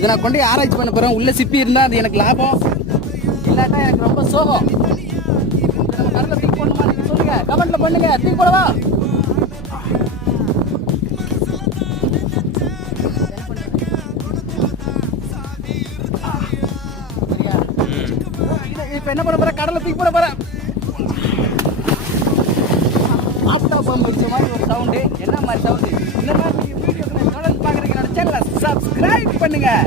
இதை நான் கொண்டு ஆராய்ச்சி பண்ண போகிறேன். உள்ளே சிப்பி இருந்தால் அது எனக்கு லாபம், இல்லாட்டா எனக்கு ரொம்ப சோகம். நம்ம கடலில் தூக்கி போடணுமா நீங்கள் சொல்லுங்கள், கமெண்ட்டில் பண்ணுங்க. தூக்கி போடவா? இப்போ என்ன பண்ண போகிறேன், கடலில் தூக்கி போட போகிறேன். ஆப்டா பம்ப் வச்ச மாதிரி ஒரு சவுண்டு. என்ன மாதிரி சவுண்டு? இந்த மாதிரி வீடியோக்களை தொடர்ந்து பார்க்குறீங்க. என்னோட சேனலை சப்ஸ்கிரைப் பண்ணுங்கள்.